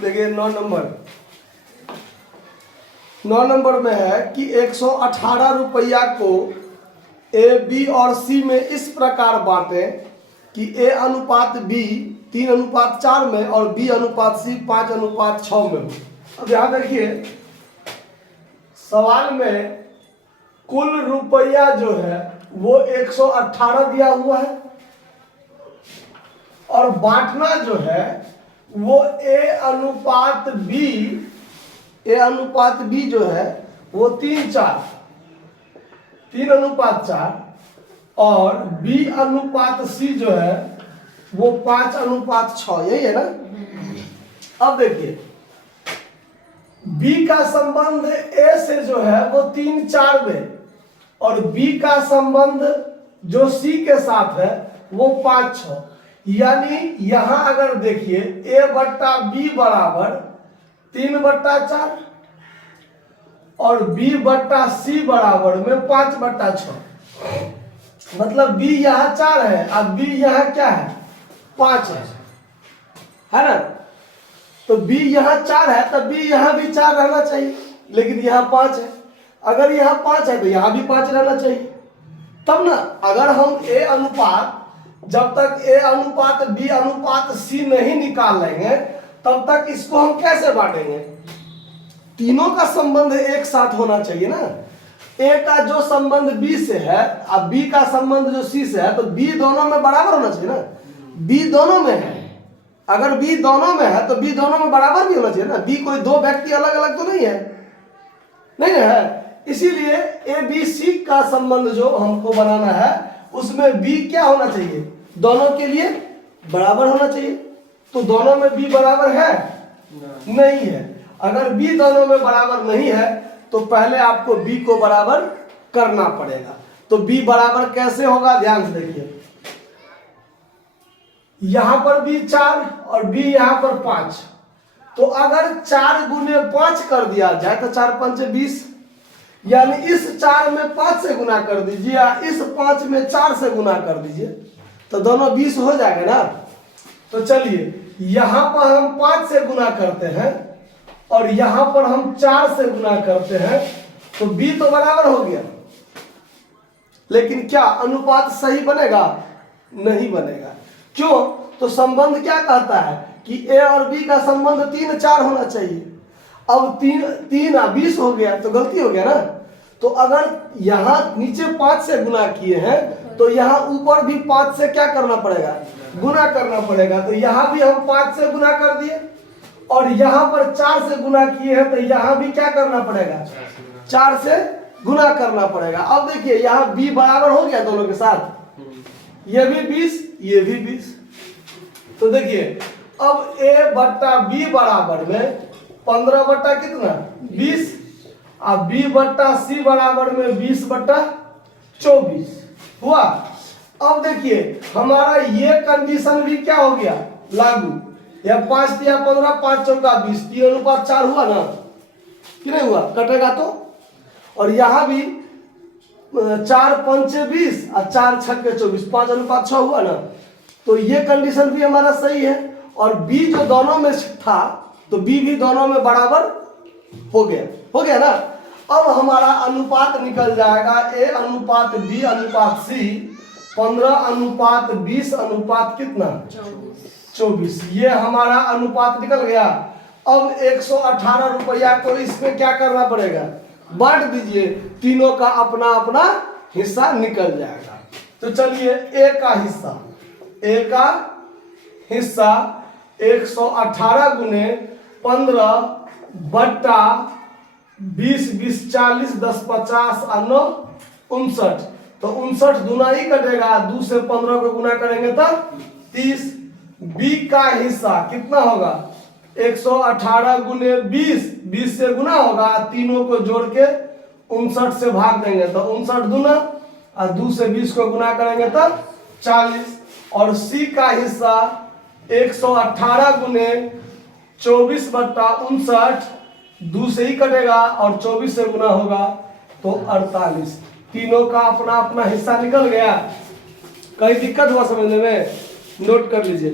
देखिए 9 नंबर में है कि 118 रुपया को ए, बी और सी में इस प्रकार बांटें कि ए अनुपात बी 3:4 में और बी अनुपात सी 5:6 में हो। अब यहाँ देखिए सवाल में कुल रुपया जो है वो 118 दिया हुआ है और बांटना जो है वो ए अनुपात बी जो है वो 3:4 और बी अनुपात सी जो है वो 5:6, यही है ना। अब देखिए बी का संबंध ए से जो है वो 3:4 में और बी का संबंध जो सी के साथ है वो 5:6, यानी यहां अगर देखिए ए बट्टा बी बराबर 3/4 और बी बट्टा सी बराबर में 5/6, मतलब बी यहाँ 4 है अब बी यहाँ क्या है 5 है ना। तो बी यहाँ 4 है तब बी यहाँ भी 4 रहना चाहिए, लेकिन यहाँ 5 है। अगर यहाँ 5 है तो यहाँ भी 5 रहना चाहिए, तब ना। अगर हम ए अनुपात जब तक ए अनुपात बी अनुपात सी नहीं निकाल लेंगे तब तक इसको हम कैसे बांटेंगे। तीनों का संबंध एक साथ होना चाहिए ना। ए का जो संबंध बी से है अब बी का संबंध जो सी से है तो बी दोनों में बराबर होना चाहिए ना। बी दोनों में है, अगर बी दोनों में है तो बी दोनों में बराबर भी होना चाहिए ना। बी कोई दो व्यक्ति अलग अलग तो नहीं है, नहीं है। इसीलिए ए बी सी का संबंध जो हमको बनाना है उसमें बी क्या होना चाहिए, दोनों के लिए बराबर होना चाहिए। तो दोनों में बी बराबर है नहीं है। अगर बी दोनों में बराबर नहीं है तो पहले आपको बी को बराबर करना पड़ेगा। तो बी बराबर कैसे होगा, ध्यान से देखिए। यहां पर बी 4 और बी यहां पर 5, तो अगर 4 गुने 5 कर दिया जाए तो 4 5 20, यानी इस 4 में 5 से गुना कर दीजिए या इस 5 में 4 से गुना कर दीजिए तो दोनों 20 हो जाएगा ना। तो चलिए यहां पर हम 5 से गुना करते हैं और यहां पर हम 4 से गुना करते हैं तो बी तो बराबर हो गया, लेकिन क्या अनुपात सही बनेगा, नहीं बनेगा। क्यों, तो संबंध क्या कहता है कि ए और बी का संबंध 3:4 होना चाहिए। अब 3 20 हो गया तो गलती हो गया ना। तो अगर यहां नीचे 5 से गुना किए हैं तो यहां ऊपर भी 5 से क्या करना पड़ेगा, गुना करना पड़ेगा। तो यहां भी हम 5 से गुना कर दिए और यहां पर 4 से गुना किए हैं तो यहां भी क्या करना पड़ेगा, 4 से गुना करना पड़ेगा। अब देखिए यहां बी बराबर हो गया दोनों के साथ, ये भी 20 ये भी 20। तो देखिए अब ए बट्टा बी बराबर में 15 बट्टा कितना 20 और बी बट्टा सी बराबर में 20/24 हुआ। अब देखिए हमारा ये कंडीशन भी क्या हो गया लागू, या 5 या 15 5 चौका 20 3:4 हुआ ना कि नहीं हुआ, कटेगा तो। और यहां भी 4 5 20 और 4 6 24 5:6 हुआ ना। तो ये कंडीशन भी हमारा सही है और बी जो दोनों में था तो बी भी दोनों में बराबर हो गया ना। अब हमारा अनुपात निकल जाएगा ए अनुपात बी अनुपात सी 15:20 अनुपात कितना 24। ये हमारा अनुपात निकल गया। अब 118 रुपया को इसमें क्या करना पड़ेगा, बांट दीजिए, तीनों का अपना अपना हिस्सा निकल जाएगा। तो चलिए ए का हिस्सा 118 गुने 15/20 20 40 10 50 और 9 59। तो 59 दूना ही कटेगा, 2 से 15 को गुना करेंगे तब 30। बी का हिस्सा कितना होगा 118 गुने 20 20 से गुना होगा, तीनों को जोड़ के 59 से भाग देंगे तो 59 दूना और 2 से 20 को गुना करेंगे तब 40। और सी का हिस्सा 118 गुने 24/59 2 से ही कटेगा और 24 से गुना होगा तो 48। तीनों का अपना अपना हिस्सा निकल गया। कहीं दिक्कत हुआ समझने में, नोट कर लीजिए।